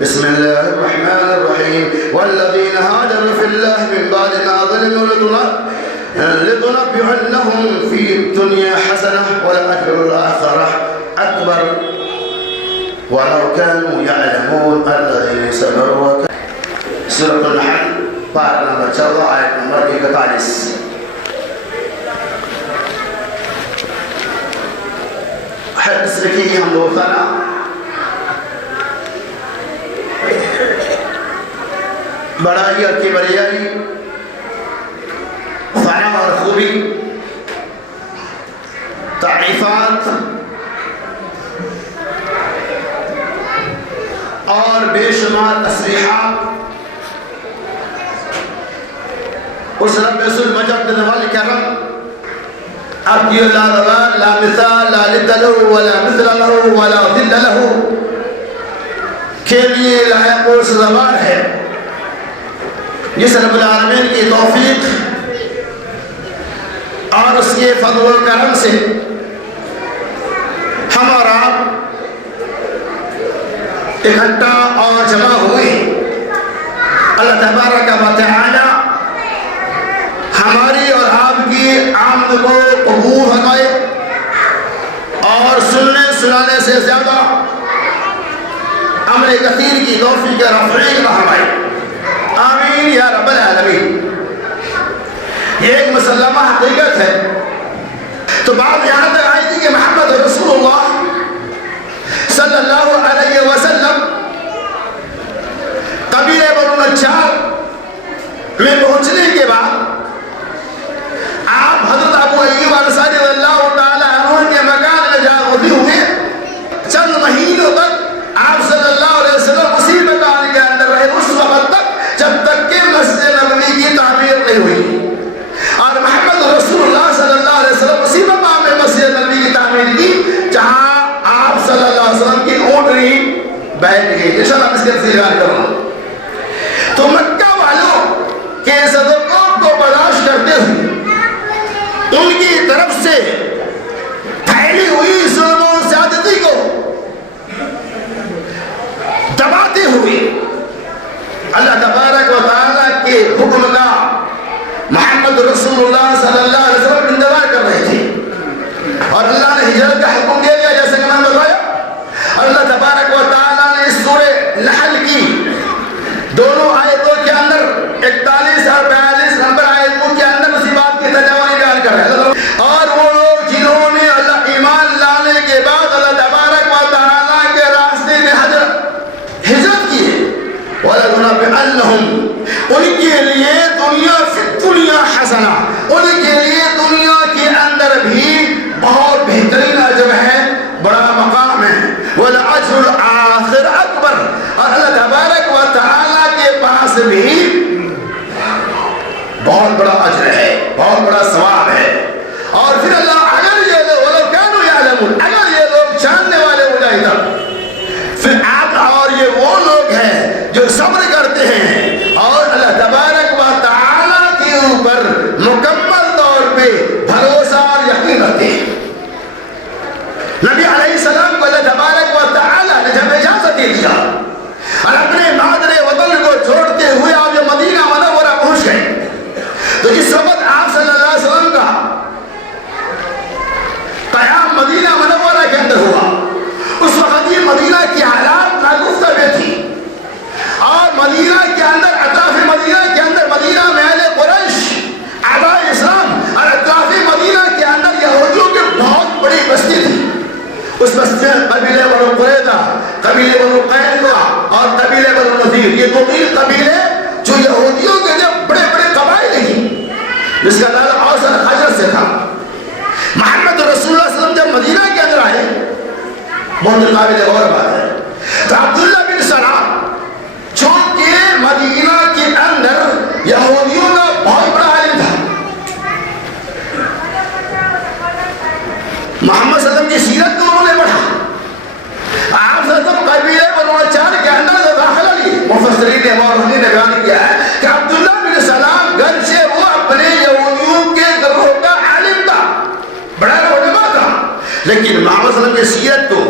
بسم الله الرحمن الرحيم والذين هاجروا في الله من بعد ما ظلموا لتنبئنهم في الدنيا حسنة ولأجر الآخرة أكبر ولو كانوا يعلمون الذين صبروا. سورة النحل پارہ نمبر 14 آیت نمبر 41. حدث رکھیے ہم لوگ ثنا بڑائی اور کبریائی، ثنا اور خوبی، تعریفات اور بے شمار تصریحات اس رب المجد والکرم عبدی لا روان لا مثال لا لد له ولا مثل له ولا ظل له کے لیے لائق و سزاوار ہے، جس رب العالمین کی توفیق اور اس کے فضل و کرم سے ہم اور آپ اکٹھا اور جمع ہوئے. اللہ تبارک و تعالی ہماری اور آپ کی آمد کو قبول فرمائے اور سننے سنانے سے زیادہ عمل کثیر کی توفیق رفیق فرمائے. آمین یا رب العالمین. یہ ایک مسلمہ حقیقت ہے. تو بات یہاں تک آئی تھی کہ محمد رسول اللہ صلی اللہ علیہ وسلم قبیلہ بنو نجار میں پہنچنے کے بعد آپ حضرت ابو ایوب انصاری رضی اللہ تعالی عنہ کے مکان میں جا ہوتے ہوئے چند مہینوں تک آپ صلی اللہ علیہ وسلم اسی مکان کے اندر رہے، اس وقت تک جب تک کہ مسجد نبوی کی تعمیر نہیں ہوئی. اور محمد رسول اللہ صلی اللہ علیہ وسلم اسی مقام میں مسجد نبوی کی تعمیر کی جہاں آپ صلی اللہ علیہ وسلم کی اونٹنی بیٹھ گئی. انشاءاللہ اس کے تفصیل بیان کروں. تو مکہ والوں کے صدقوں کو برداشت کرتے ہوئے ان کی طرف سے پھیلی ہوئی ظلم و زیادتی کو دباتے ہوئے اللہ تبارک و تعالیٰ کے حکم کا محمد رسول اللہ صلی اللہ علیہ وسلم انتظار کر رہے تھے. اور اللہ نے ہجرت کا حکم دے دیا جیسے کہ میں نے بتایا. اللہ تبارک و تعالیٰ نے اس سورہ نحل کی دونوں آیتوں کے اندر 41 اور 42 نمبر آیتوں کے اندر اسی بات کی تجاویز بیان کر رہے ہیں. اور وہ لوگ جنہوں نے اللہ ایمان لانے کے بعد اللہ تبارک و تعالیٰ کے راستے میں ہجرت کی ہے وَلَنُنَبِّئَنَّهُمْ ان کے لیے دنیا فی الدنیا حسنہ، ان کے لیے دنیا کے اندر بھی بہت بہترین اجر ہے، بڑا مقام ہے. وَلَأَجْرُ الْآخِرَ أَكْبَرُ اور اللہ تبارک و تعالیٰ کے پاس بھی بہت بڑا اجر ہے، بہت بڑا ثواب ہے. اور پھر اللہ اگر یہ لوگ وَلَوْ كَانُوا يَعْلَمُونَ اگر یہ لوگ جاننے والے ہو جائے گا پھر آپ اور یہ وہ لوگ ہیں جو صبر کرتے ہیں اور اللہ تبارک و تعالیٰ کے اوپر مکمل طور پہ بھروسہ اور یقین رکھتے ہیں. نبی علیہ السلام کو اللہ تبارک و تعالیٰ نے جب اجازت دے دیا اور اپنے مادر وطن کو چھوڑتے ہوئے آپ جو مدینہ منورہ پہنچ گئے تو جس وقت آپ صلی اللہ علیہ وسلم کا قیام مدینہ منورہ کے اندر ہوا اس وقت یہ مدینہ کی حالات ناگفتہ میں تھی. اور مدینہ کے اندر اطراف مدینہ کے اندر مدینہ میں اہل قریش اعداء اسلام اور اطراف مدینہ کے اندر یہودیوں کی بہت بڑی بستی تھی. اس بستی میں قبیلے بنو قریظہ، قبیلے بنو قینقاع اور قبیلے بنو نذیر، یہ دو تین قبیلے جو یہودیوں کے جو بڑے بڑے قبائل ہیں جس کا نام اوس اور خزرج سے تھا. محمد رسول اللہ صلی اللہ علیہ وسلم جب مدینہ کے اندر آئے بہت قابل غور بات ہے تو عبداللہ بن سلام جو کہ مدینہ کے اندر یہودیوں کا بہت بڑا عالم تھا، محمد صلی اللہ علیہ وسلم کی سیرت کو انہوں نے پڑھا. آپ صلی اللہ علیہ وسلم قبیلے بنو نجار کے اندر داخلہ لیے. مفسرین نے مورخین نے بیان کیا ہے کہ عبداللہ بن سلام گھر سے وہ اپنے یہودیوں کے گروہ کا عالم تھا، بڑا علماء تھا، لیکن محمد صلی اللہ علیہ وسلم کی سیرت کو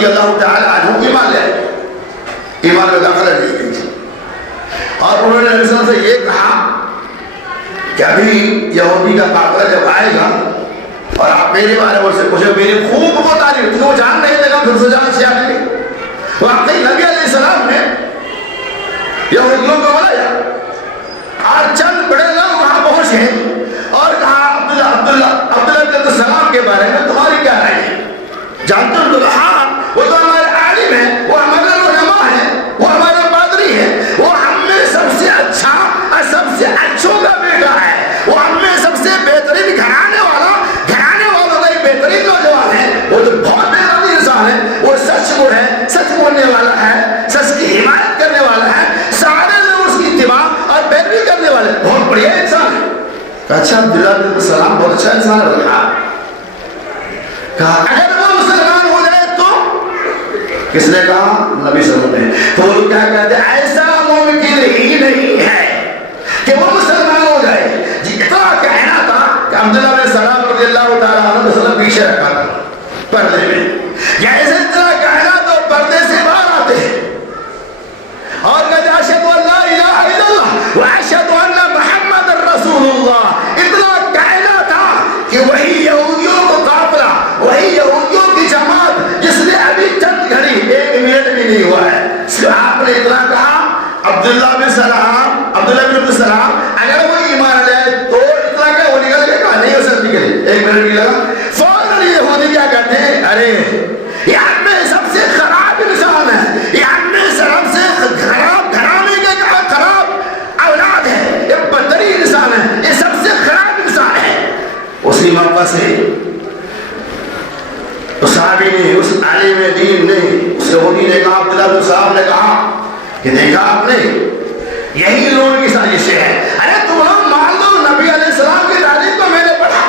رضی اللہ تعالی عنہ ایمان لے آئے، ایمان میں داخلہ دی گئی تھی، اور انہوں نے نبی صلی اللہ علیہ وسلم سے یہ کہا کہ ابھی یہودی کا قافلہ جب آئے گا اور آپ میرے بارے میں سے پوچھو، میری خوب وہ تعریف تھی، وہ جان نہیں لگا پھر سے جان سے آنے لگے۔ واقعی نبی علیہ السلام نے یہودیوں کو بلایا اور چند بڑے لوگ وہاں پہنچے اور کہا عبداللہ بن السلام کے بارے میں تمہاری کیا رائے ہے؟ جانتے ہو؟ تو ہاں وہ تو ہمارے عالم ہیں، وہ ہمارے علماء ہیں، وہ ہمارے پادری ہیں، وہ ہم میں سب سے اچھا اور سب سے اچھوں کا بیٹا ہے، وہ ہم میں سب سے بہترین گھرانے والوں کا ایک بہترین نوجوان ہے، وہ تو بہت بہترین انسان ہے، وہ سچ کو ہے، سچ بولنے والا ہے، سچ کی حمایت کرنے والا ہے، سارے لوگ اس کی اتباع اور پیروی کرنے والے، بہت بڑھیا انسان ہے۔ اچھا عبداللہ بن السلام بہت اچھا انسان ہے، کہا اگر وہ مسلمان ہو جائے تو؟ کس نے کہا؟ نبی صلی اللہ علیہ وسلم نے۔ تو وہ کیا کہتے ہیں؟ ایسا ممکن ہی نہیں ہے کہ وہ مسلمان ہو جائے۔ جی اتنا کہنا تھا کہ عبداللہ بن السلام رضی اللہ تعالیٰ عنہ صلی اللہ پیچھے رکھا تھا پردے میں، یا ایسے اتنا کہنا تو پردے سے باہر آتے ہیں اور کہتے ہیں اشہد ان لا الہ الا اللہ واشہد ان محمد رسول اللہ۔ اتنا کہنا تھا کہ وہی یہودیوں کو قافلہ، وہی یہودیوں کی جماعت جس نے ابھی چند گھڑی ایک منٹ بھی نہیں ہوا ہے، آپ نے اتنا کہا عبداللہ بن سلام اگر وہ ایمان لائے تو اتنا کہ وہ نکل کے کہا نہیں ہو سکتی، نکلے ایک منٹ بھی لگا، فوراً یہودی کیا کہتے ہیں؟ ارے یہ ہم میں سب سے خراب انسان ہے، یہ ہم میں سب سے خراب گھرانے کے خراب اولاد ہے، یہ بدترین انسان ہے، یہ سب سے خراب انسان ہے۔ اسی موقع سے اس صحابی نے، اس عالم دین نے، اس یہودی نے کہا، عبداللہ بن صاحب نے کہا کہ دیکھا آپ نے یہی لوگوں کی سازشیں ہیں۔ ارے تم مان لو نبی علیہ السلام کی تعلیم کو میں نے پڑھا،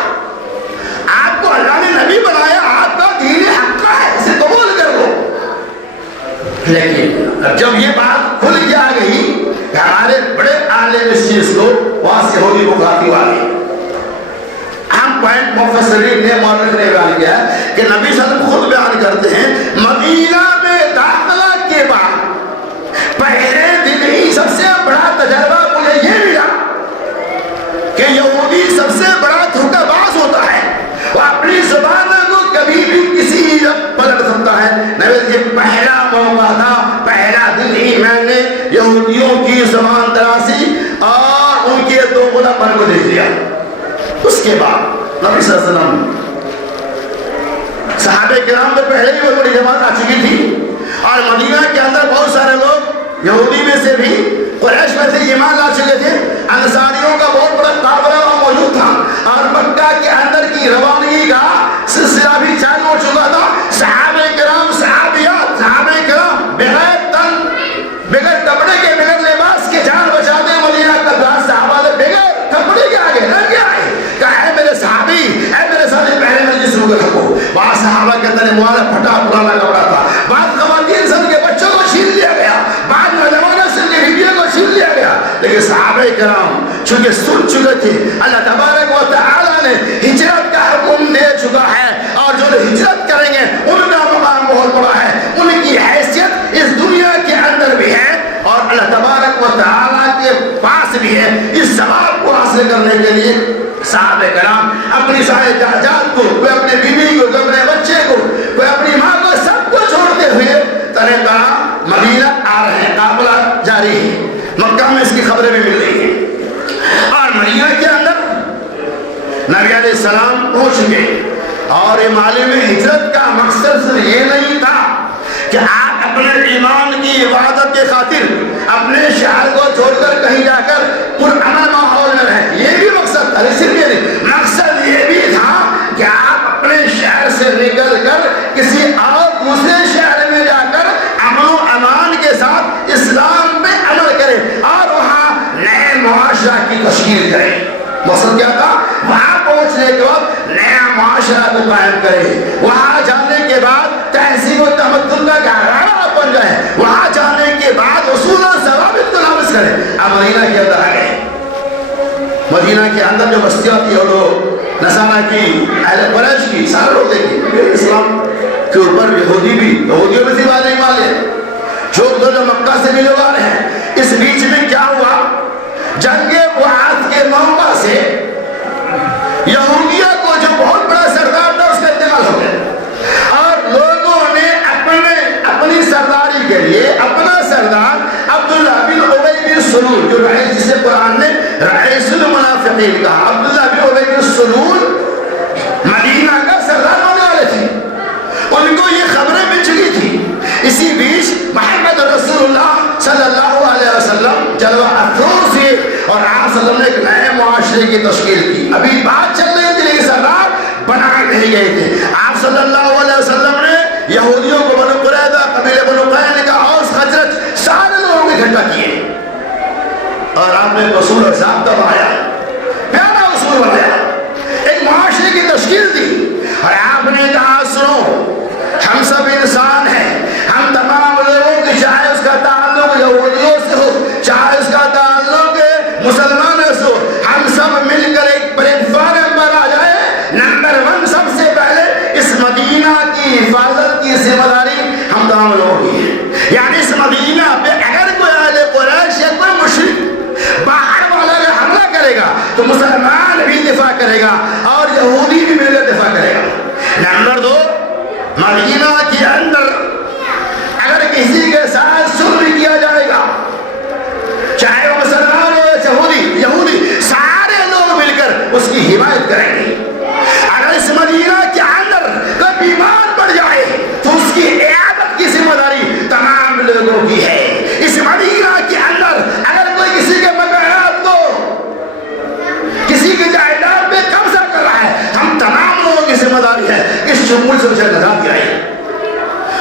آپ کو اللہ نے نبی بنایا، آپ کا دین حق کا ہے، اسے قبول کر لو۔ لیکن جب یہ بات کھل کے آ گئی کہ ہمارے بڑے عالم اس چیز کو، وہاں سے یہودی کو کافی آ گئی۔ ہم پوائنٹ مفسرین نے مورخ نے بیان کیا ہے کہ نبی صلی اللہ علیہ وسلم خود بیان کرتے ہیں مدینہ میں داخلہ کے بعد پہلے دن ہی سب سے بڑا تجربہ مجھے یہ ملا کہ یہودی سب سے بڑا دھوکہ باز ہوتا ہے، وہ اپنی زبان کو کبھی بھی کسی پلٹ سکتا ہے۔ یہ پہلا موقع تھا، پہلا دن ہی میں نے یہودیوں کی زبان تراشی اور ان کے دو گنا پن کو دیکھ لیا۔ اس کے بعد نبی صلی اللہ علیہ وسلم صحابہ کرام تو پہلے ہی وہ بڑی جماعت آ چکی تھی اور مدینہ کے اندر بہت سارے لوگ یہودی میں سے بھی، قریش میں سے ایمان لا چکے تھے، انصاریوں کا بہت بڑا قافلہ وہاں موجود تھا اور مکہ کے اندر کی روانگی کا سلسلہ بھی چالو ہو چکا تھا۔ صحابہ کرام، صحابہ کرام بغیر تن، بغیر کپڑے کے، بغیر لباس کے جان بچاتے ہیں۔ مدینہ کا دار صحابہ نے بغیر کپڑے کے آگے لگ آئے، کہا اے میرے صحابی، اے میرے ساتھی، پہلے مجلس میں رکھو۔ بعض صحابہ کے اندر موالا پھٹا پرانا کپڑا تھا، بعض خواتین سن کے بچوں کو چھین لیا گیا، بعض نوجوانوں سن کے بیویوں کو چھین لیا گیا، لیکن صحابہ کرام چونکہ سن چکے تھے اللہ تبارک و تعالی نے ہجرت کا حکم دے چکا ہے اور جو ہجرت کریں گے ان کا مقام بہت بڑا ہے، ان کی حیثیت اس دنیا کے اندر بھی ہے اور اللہ تبارک و تعالی کے پاس بھی ہے۔ اس ثواب کو حاصل کرنے کے لیے صحابہ کرام اپنی سارے جائیداد کو، کوئی اپنے بیوی کو، کوئی اپنے بچے کو، کوئی اپنی ماں کو، سب کو چھوڑتے ہوئے طرح طرح مدینہ آ رہے ہیں، قافلہ جاری ہے۔ مکہ میں اس کی خبریں بھی مل رہی ہیں اور مدینہ کے اندر نبی علیہ السلام پہنچ گئے اور یہ معلوم ہجرت کا مقصد صرف یہ نہیں تھا کہ آپ اپنے ایمان کی عبادت کے خاطر اپنے شہر کو چھوڑ کر کہیں جا کر پرامن ماحول میں رہیں، یہ بھی مقصد تھا۔ صرف یہ نہیں، مقصد یہ بھی تھا کہ آپ اپنے شہر سے نکل کر کسی اور دوسرے شہر میں جا کر امن و امان کے ساتھ اسلام پہ عمل کریں اور وہاں نئے معاشرہ کی تشکیل کریں۔ مقصد کیا تھا؟ وہاں پہنچنے کے وقت نیا معاشرہ کو قائم کریں، وہاں جانے کے بعد تہذیب و تمدن کا گہوارہ بن جائے، وہاں جانے کے بعد اصول و ضوابط کو نافذ کریں۔ اب مدینہ کے اندر آ گئے، مدینہ کے اندر جو بستیاں تھی اور نصارہ کی، اہل قریش کی، سارے لوگ دیکھیں اسلام کے اوپر یہودیوں میں سے بات نہیں مان لے، جو مکہ سے بھی لوگ آ رہے ہیں۔ اس بیچ میں کیا ہوا؟ جنگ بعث کے موقع سے یہودیہ کو جو بہت بڑا سردار تھا اس کا انتقال ہو گیا، اور لوگوں نے اپنی سرداری کے لیے اپنا سردار عبداللہ بن ابی بن سلول، جو رئیس، جسے قرآن نے رئیس المنافقین کہا، عبداللہ بن ابی بن سلول مدینہ کا سردار ہونے والے تھے، ان کو یہ خبریں مل چکی تھی۔ اسی بیچ محمد رسول اللہ صلی اللہ علیہ وسلم جلوہ افروز ہوئے اور آپ صلی اللہ علیہ وسلم نے ایک نئے معاشرے کی تشکیل کی۔ ابھی بات چل رہی تھی لیکن سردار بنائے نہیں گئے تھے۔ آپ صلی اللہ علیہ وسلم نے یہودیوں کو بنو قریظہ، قبیلہ بنو قینقاع، اوس، خزرج، سارے لوگوں کو اکٹھا کیے اور آپ نے اصول اور ضابطہ بنایا، پیارا اصول بنایا، ایک معاشرے کی تشکیل دی اور آپ نے کہا سنو، ہم سب انسان ہیں، ہم تمام لوگوں کی، چاہے اس کا تعلق یہودیوں سے ہو، چاہے اس کا تعلق مسلمانوں سے ہو، ہم سب مل کر ایک پلیٹ فارم پر آ جائے۔ نمبر 1 سب سے پہلے اس مدینہ کی حفاظت کی ذمہ داری ہم تمام لوگوں کی ہے۔ یعنی اس مدینہ پہ اگر کوئی اہل قریش یا کوئی مشرک باہر والا اگر حملہ کرے گا تو مسلمان بھی دفاع کرے گا اور یہودی بھی مل کر دفاع کرے گا۔ نمبر 2، مدینہ کے اندر اگر کسی کے ساتھ صلح کیا جائے گا، چاہے وہ مسلمان ہو یا یہودی، سارے لوگ مل کر اس کی حمایت کریں گے۔ اگر اس مدینہ کے اندر کوئی بیمار پڑ جائے تو اس کی عیادت کی ذمہ داری تمام لوگوں کی ہے۔ اس مدینہ کے اندر اگر کوئی کسی کے مکانات کو، کسی کے جائیداد پہ قبضہ کر رہا ہے، ہم تمام لوگوں کی ذمہ داری ہے اس شمول سے اسے نجات دلائیں،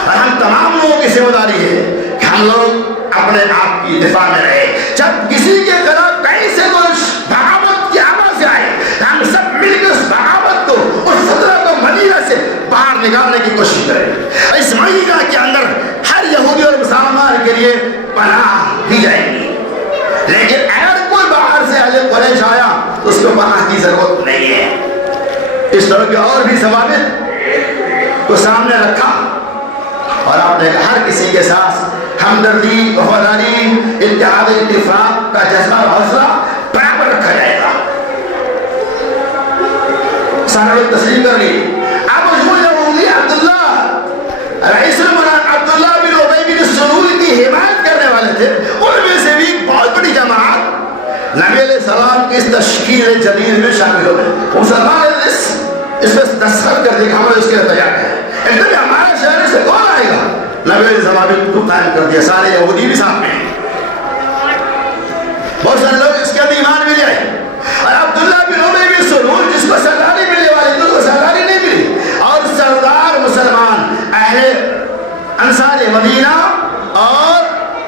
اور ہم تمام لوگوں کی ذمہ داری ہے کہ ہم لوگ اپنے آپ کی دفاع میں رہے۔ جب کسی کے خلاف کہیں سے کوئی بغاوت کی آواز آئے، ہم سب مل کر اس بغاوت کو، اس فتنہ کو مدینہ سے باہر نکالنے کی کوشش کریں۔ اس مدینہ کے اندر ہر یہودی اور مسلمان کے لیے پناہ دی جائے گی، لیکن اگر کوئی باہر سے اہل قریش آیا تو اس کو پناہ کی ضرورت نہیں ہے۔ اس طرح کے اور بھی ضوابط کو سامنے رکھا اور آپ نے ہر کسی کے ساتھ ہمدردی، وفاداری، اتحاد، اتفاق کا جذبہ اور حوصلہ برابر رکھا جائے گا۔ سارے لوگ تسلیم کر لی۔ اب مجموع یہودی عبداللہ رئیس عبداللہ بن ابی بن سلول کی حمایت کرنے والے تھے، ان میں سے بھی بہت بڑی جماعت نبی علیہ السلام کی اس تشکیل جدید میں شامل ہو گئے۔ مسلمان اس پہ دستخط کر دیا، ہمیں اس کے تیار ہے، ایک دم ہمارے شہر سے کون آئے گا؟ نبی علیہ السلام کو قائم کر دیا، سارے یہودی بھی ساتھ میں، بہت سارے لوگ اس کے اندر ایمان بھی لے آئے۔ اور عبداللہ بن ابی بن سلول جس کو سرداری ملنے والی تھی، اس کو سرداری نہیں ملی، اور سردار مسلمان اہل انصار مدینہ اور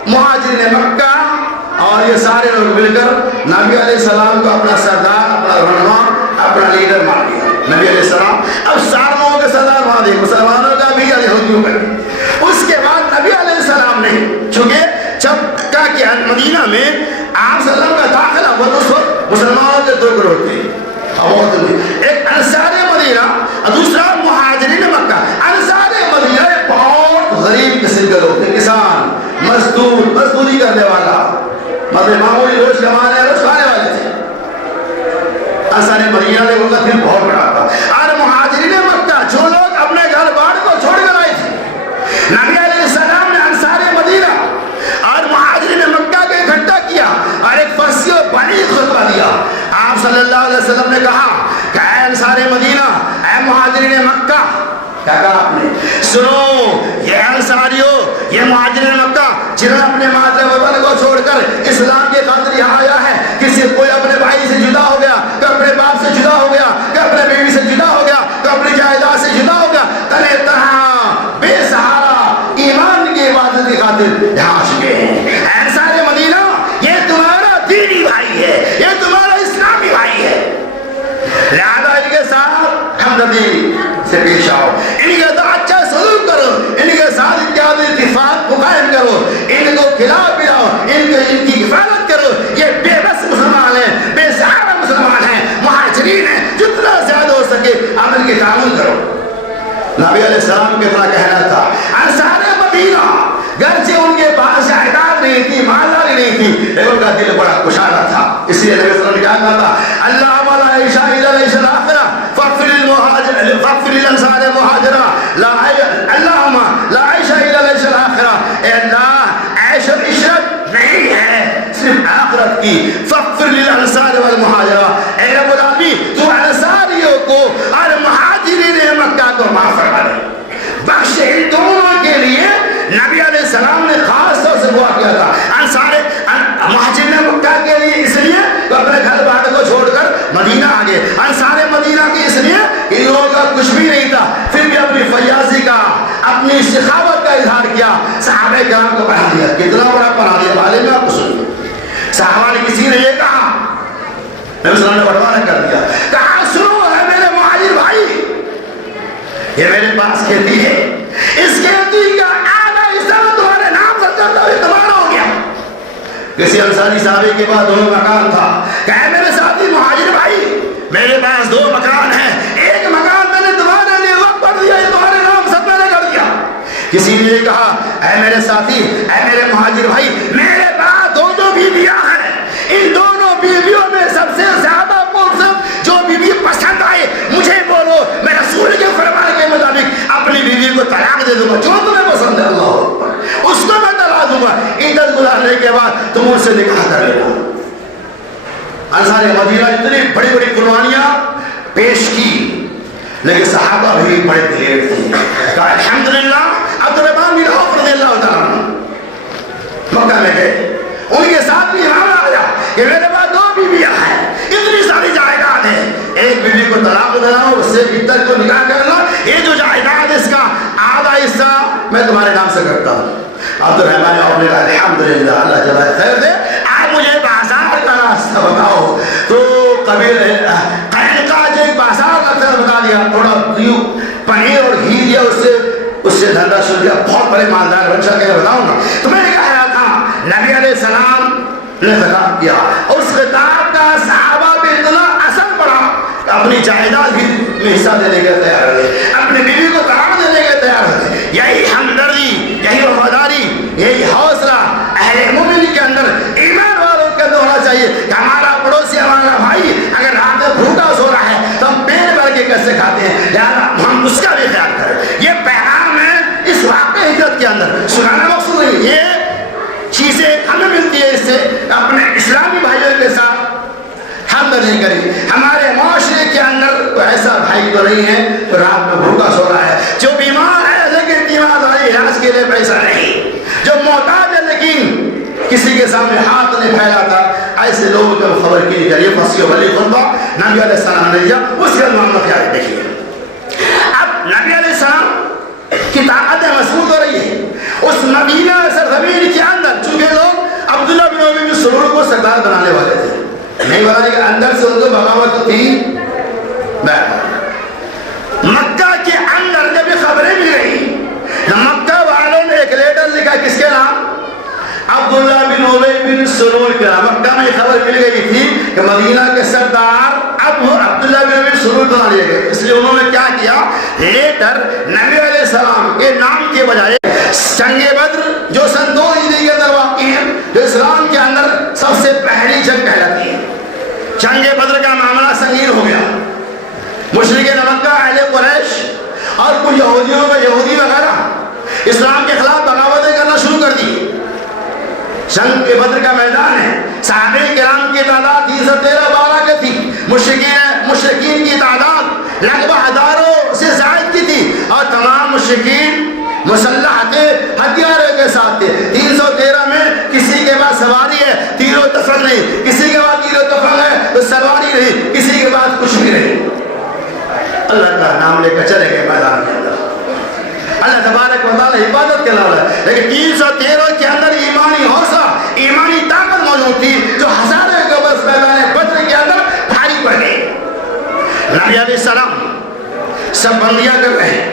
مہاجرین مکہ اور یہ سارے لوگ مل کر نبی علیہ السلام کو اپنا سردار، اپنا رہنما، اپنا لیڈر مان لیا۔ نبی علیہ السلام اب سارے لوگوں کا سردار مان دیا، مسلمانوں کا بھی اور یہودیوں کا بھی۔ اس کے بعد نبی علیہ السلام نے، چونکہ جب کہ مدینہ میں آپ صلی اللہ علیہ وسلم کا داخلہ ہوا تو اس وقت مسلمانوں کے 2 گروہ تھے، ایک انصار مدینہ اور دوسرا مہاجرین مکہ۔ انصار مدینہ بہت غریب قسم کے لوگ تھے، کسان، مزدور، مزدوری کرنے والا، مطلب معمولی روز کمانے روز کھانے والے تھے۔ انصار مدینہ نے ان کا دل بہت بڑا تھا، اور مہاجرین مکہ جو لوگ اپنے گھر بار کو چھوڑ کر آئے تھے، نبی علیہ السلام نے انصار مدینہ اور مہاجرین مکہ کو اکٹھا کیا اور ایک فصیح و بڑی خطبہ دیا۔ آپ صلی اللہ علیہ وسلم نے کہا کہ اے انصار مدینہ، اے مہاجرین مکہ، کیا کہا آپ نے؟ سنو یہ انصاریوں، یہ مہاجرین مکہ جنہوں نے اپنے مادر وطن کو چھوڑ کر اسلام کے خاطر یہاں آیا ہے، کسی کوئی اپنے بھائی سے جدا ہو گیا، کوئی اپنے باپ سے جدا ہو گیا، کوئی اپنے بیوی سے جدا ہو گیا، کوئی اپنی جائیداد سے جدا ہو گیا، تنہے تنہا بے سہارا ایمان کی عبادت کی خاطر یہاں آ چکے ہیں۔ انصار مدینہ یہ تمہارا دینی بھائی ہے، یہ تمہارا اسلامی بھائی ہے، لہذا ان کے ساتھ ہمدردی سے پیش آؤ، ان کے ساتھ اچھا سلوک کرو، ان کے ساتھ اتحاد اتفاق کو قائم کرو، ان کو کھلاؤ پلاؤ، ان کی حفاظت کرو۔ یہ بے بس مسلمان ہیں، بے سہارا مسلمان ہیں، مہاجرین ہیں، جتنا زیادہ ہو سکے عمل کے تعاون کرو۔ نبی علیہ السلام کے طرح نبی علیہ السلام نے خاص طور سے دعا کیا تھا انصار مہاجرین مکہ کے لیے، اس لیے کہ اپنے گھر بار کو چھوڑ کر مدینہ آ گئے، انصار مدینہ کے اس لیے ان لوگوں کا کچھ بھی نہیں تھا، پھر بھی اپنی فیاضی کا، اپنی سخاوت کا اظہار کیا، صحابہ کرام کو پڑھا دیا۔ کتنا بڑا پڑھا دیا والے میں آپ کو سنیے، صحابہ نے کسی نے یہ کہا، نبی صلی اللہ علیہ وسلم نے بٹوارا کر دیا، کہا سنو ہے میرے مہاجر بھائی، یہ میرے پاس کھیتی ہے، اس کھیتی کا آدھا حصہ تمہارے نام سے چلتا ہوئے تمہارا ہو گیا۔ کسی انصاری صحابی کے پاس 2 مکان تھا، کہے میرے ساتھی مہاجر بھائی میرے پاس 2 مکان ہیں، ایک مکان میں نے تمہارے لیے وقف کر دیا، یہ تمہارے نام سے میں نے کر دیا۔ کسی نے یہ کہا اے میرے ساتھی، اے میرے مہاجر بھائی، میرے پاس 2 بیویاں ہیں، ان دونوں بیویوں میں سب سے زیادہ خوبصورت جو بیوی پسند آئے مجھے بولو، میں رسول کے فرمان کے مطابق اپنی بیوی کو طلاق دے دوں گا، جو تمہیں پسند ہے اللہ اکبر اس کو میں طلاق دوں گا، عدت گزارنے کے بعد تم مجھ سے نکاح کر لینا۔ انصار مدینہ اتنی بڑی بڑی قربانیاں پیش کی، لیکن صحابہ بھی بڑے دلیر تھے، کہا الحمدللہ عبدالرحمن بن عوف رضی اللہ تعالیٰ مکہ میں گئے، ان کے ساتھ بھی معاملہ آیا کہ میرے پاس 2 بیویاں ہیں، اتنی ساری جائیداد ہے، ایک بیوی کو طلاق دینا اور اس سے عدت کو نکاح کرنا، یہ جو جائیداد ہے اس کا آدھا حصہ میں تمہارے نام سے کرتا ہوں۔ عبدالرحمن عوف نے کہا الحمدللہ اللہ جزائے خیر دے، آپ مجھے بازار کا راستہ بتاؤ، تو قبیل قینقاع جو ایک بازار کا راستہ بتا دیا، تھوڑا پنیر اور گھی دیا، اس سے دھندا شروع کیا، بہت بڑے مالدار بچہ کہ بتاؤں گا تمہیں کیا خیال تھا۔ نبی علیہ السلام نے خطاب کیا، اس خطاب کا صحابہ پہ اتنا اثر پڑا کہ اپنی جائیداد بھی میں حصہ دینے کے تیار ہوئے، اپنی بیوی کو طلاق دینے کے تیار ہوئے۔ یہی ہمدردی، یہی وفاداری، یہی حوصلہ اہل مومن کے اندر، ایمان والوں کے اندر ہونا چاہیے کہ ہمارا پڑوسی، ہمارا بھائی اگر رات میں بھوکا سو رہا ہے تو ہم پیٹ بھر کے کیسے کھاتے ہیں، لہٰذا ہم اس کا بھی خیال کریں۔ یہ پیغام ہے اس واقع ہجرت کے اندر، سنانا مقصود نہیں، یہ چیزیں ہمیں ملتی ہے اس سے اپنے اسلامی بھائیوں کے ساتھ ہمدردی کریں۔ ہمارے معاشرے کے اندر ایسا بھائی تو نہیں ہے جو رات میں بھوکا سو رہا ہے، جو بیمار ہے لیکن تیمارداری علاج کے لیے پیسہ نہیں، جو محتاج ہے لیکن کسی کے سامنے ہاتھ نہیں پھیلاتا، ایسے لوگوں کو خبر کی نہیں کریے۔ فصیح بلی خطبہ نبی علیہ السلام نے دیا، اس کے معاملہ کیا ہے دیکھیے۔ اب نبی علیہ السلام کی طاقتیں مضبوط ہو رہی ہے، اس مدینہ سرزمین کے اندر چونکہ لوگ عبداللہ بن ابی بن سلول کو سردار بنانے والے تھے، نہیں بنانے کے اندر سے ان کو بغاوت تھی۔ مکہ کے اندر جب یہ خبریں مل رہی، مکہ والوں نے ایک لیٹر لکھا، کس کے نام؟ عبداللہ بن ابی بن سلول کے نام۔ مکہ میں یہ خبر مل گئی تھی کہ مدینہ کے سردار اب عبداللہ بن ابی بن سلول بنا لیے گئے، اس لیے انہوں نے کیا کیا، لیٹر نبی علیہ السلام کے نام کے بجائے جنگ بدر جو سن 2 ہجری کے اندر واقع ہے، جو اسلام کے اندر سب سے پہلی جنگ کہلاتی ہے، جنگ بدر کا معاملہ سنگین ہو گیا۔ مشرکین مکہ، اہل قریش اور کچھ یہودیوں میں یہودی وغیرہ اسلام کے خلاف بغاوتیں کرنا شروع کر دی۔ جنگ بدر کا میدان ہے، صحابہ کرام کی تعداد 313 کے تھی، مشرکین کی تعداد لگ بھگ ہزاروں سے زائد کی تھی، اور تمام مشرکین مسلح تھے، ہتھیاروں کے ساتھ تھے۔ 313 میں کسی کے پاس سواری ہے، تیر و تفنگ نہیں، کسی کے پاس تیر و تفنگ ہے تو سواری نہیں، کسی کے پاس کچھ بھی نہیں۔ اللہ کا نام لے کر چلے گئے میدان کے اندر، اللہ تبارک و تعالی حفاظت کے نام ہے، لیکن 313 کے اندر ایمانی حوصلہ، ایمانی طاقت موجود تھی جو ہزاروں کے بس میدان بدر کے اندر بھاری پڑ گئی۔ نبی علیہ السلام سب بندیاں کر رہے ہیں،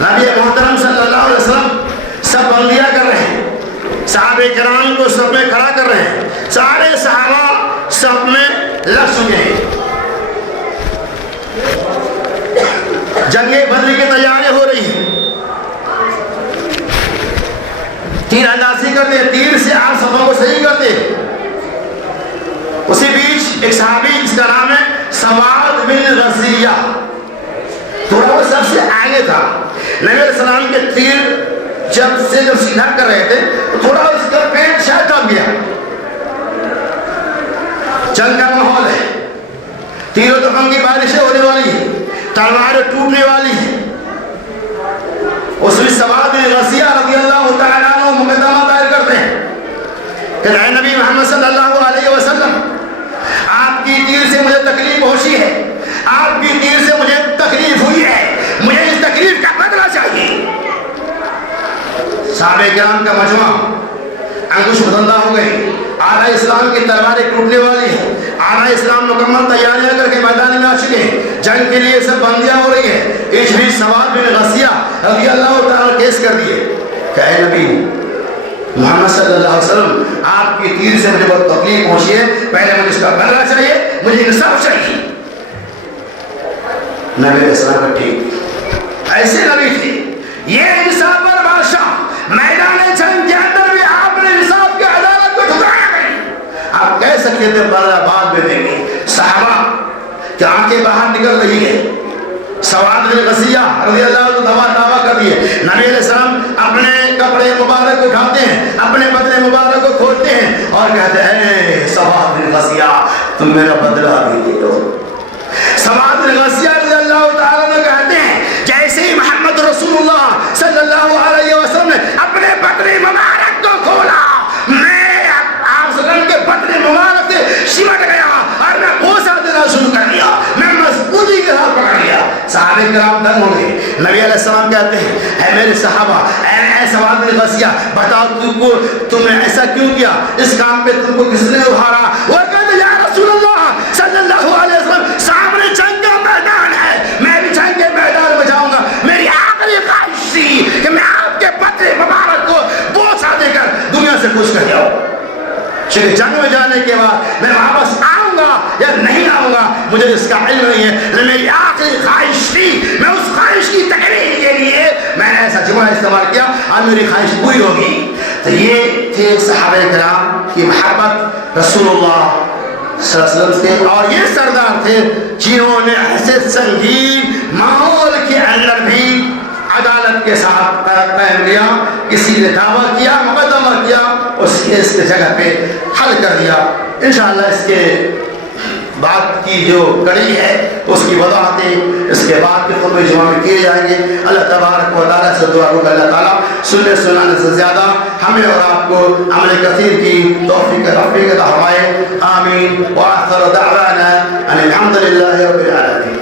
نبی محترم صلی اللہ علیہ وسلم سب بندیاں کر رہے ہیں، صحابہ کرام کو سب میں کھڑا کر رہے ہیں، سارے صحابہ سب میں لگ چکے ہیں، جنگ بدر کی تیاری ہو رہی ہے، تیر اندازی کرتے، تیر سے آپ صفوں کو صحیح کرتے۔ اسی بیچ ایک صحابی جس کا نام ہے سواد بن غزیہ، تھوڑا وہ سب سے آگے تھا، نبی علیہ السلام کے تیر جب سیدھا کر رہے تھے تو تھوڑا اس کا پیٹ شاید دب گیا۔ جنگ کا ماحول ہے، تیر و تفنگ کی بارشیں ہونے والی ہیں، تلواریں ٹوٹنے والی ہیں، محمد صلی اللہ علیہ وسلم آپ کی تیر سے مجھے تکلیف پہنچی ہے، آپ کی تیر سے مجھے تکلیف ہوئی ہے، مجھے اس تکلیف کا بدلہ چاہیے۔ صحابہ کرام کا مجمع انگوش بدندہ ہو گئی، اعلیٰ اسلام کی تلواریں ٹوٹنے والی ہیں، اعلیٰ اسلام مکمل تیاریاں کر کے میدان میں آ چکے ہیں، جنگ کے لیے سب بندیاں ہو رہی ہیں۔ اس بھی سواد بن غسیہ رضی اللہ تعالیٰ کیس کر دیے کہ اے نبی محمد صلی اللہ علیہ وسلم، آپ کی تیر سے مجھے بہت تکلیف پہنچی ہے، پہلے مجھے اس کا بدلہ چاہیے، مجھے انصاف چاہیے۔ نبی علیہ السلام کا ٹھیک ایسے نبی تھے، یہ انصاف پر بادشاہ، میدان جنگ کے اندر بھی آپ نے انصاف کی عدالت کو ٹھکرایا نہیں۔ آپ کہہ سکتے تھے بدلہ بعد میں دیں گے۔ صحابہ کی آنکھیں باہر نکل رہی ہے، سواد بن غسیہ رضی اللہ عنہ دعویٰ کر دیے۔ نبی علیہ السلام اپنے کپڑے مبارک اٹھاتے ہیں، اپنے بدلے مبارک کو کھولتے ہیں اور کہتے ہیں اے سواد بن غسیہ تم میرا بدلہ بھی دے دو۔ سواد بن غسیہ رضی اللہ تعالیٰ عنہ کہتے ہیں جیسے ہی محمد رسول اللہ صلی اللہ علیہ وسلم نے اپنے بدلے مبارک کو کھولا، میں آپ کے بدلے مبارک سے سمٹ گیا اور میں بوسہ دینا شروع کر دیا، میں مضبوطی کے ساتھ پکڑ لیا۔ صحابہ کرام دنگ ہو گئے۔ نبی علیہ السلام کہتے ہیں اے میرے صحابہ، اے سواد بن غسیہ بتاؤ تم نے ایسا کیوں کیا، اس کام پہ تم کو کس نے ابھارا؟ وہ کہتے ہیں یا رسول اللہ صلی اللہ علیہ وسلم سامنے جنگ کا میدان ہے، میں بھی جنگ کے میدان میں جاؤں گا، میری آخری خواہش تھی کہ میں آپ کے بدلے مبارک کو بوسہ دے کر دنیا سے خوش کر جاؤں۔ جنگ میں جانے کے بعد میں واپس آؤں گا یا نہیں آؤں گا مجھے اس کا علم نہیں ہے، میری آخری خواہش تھی، میں اس خواہش کی تکمیل کے لیے میں نے ایسا جملہ استعمال کیا اور میری خواہش پوری ہوگی۔ تو یہ تھے صحابہ کرام کی محبت رسول اللہ صلی اللہ علیہ وسلم سے، اور یہ سردار تھے جنہوں نے ایسے سنگین ماحول کے اندر بھی عدالت کے ساتھ قائم لیا، کسی نے دعویٰ کیا، مقدمہ کیا، اس کیس کے جگہ پہ حل کر دیا۔ انشاءاللہ اس کے بعد کی جو کڑی ہے اس کی وضاحتیں اس کے بعد کے خطبہ جمعہ میں کیے جائیں گے۔ اللہ تبارک و تعالیٰ سے دعا ہو کہ اللہ تعالیٰ سننے سنانے سے زیادہ ہمیں اور آپ کو عمل کثیر کی توفیق عطا فرمائے۔ آمین۔ وآخر دعوانا ان الحمد للہ رب العالمین۔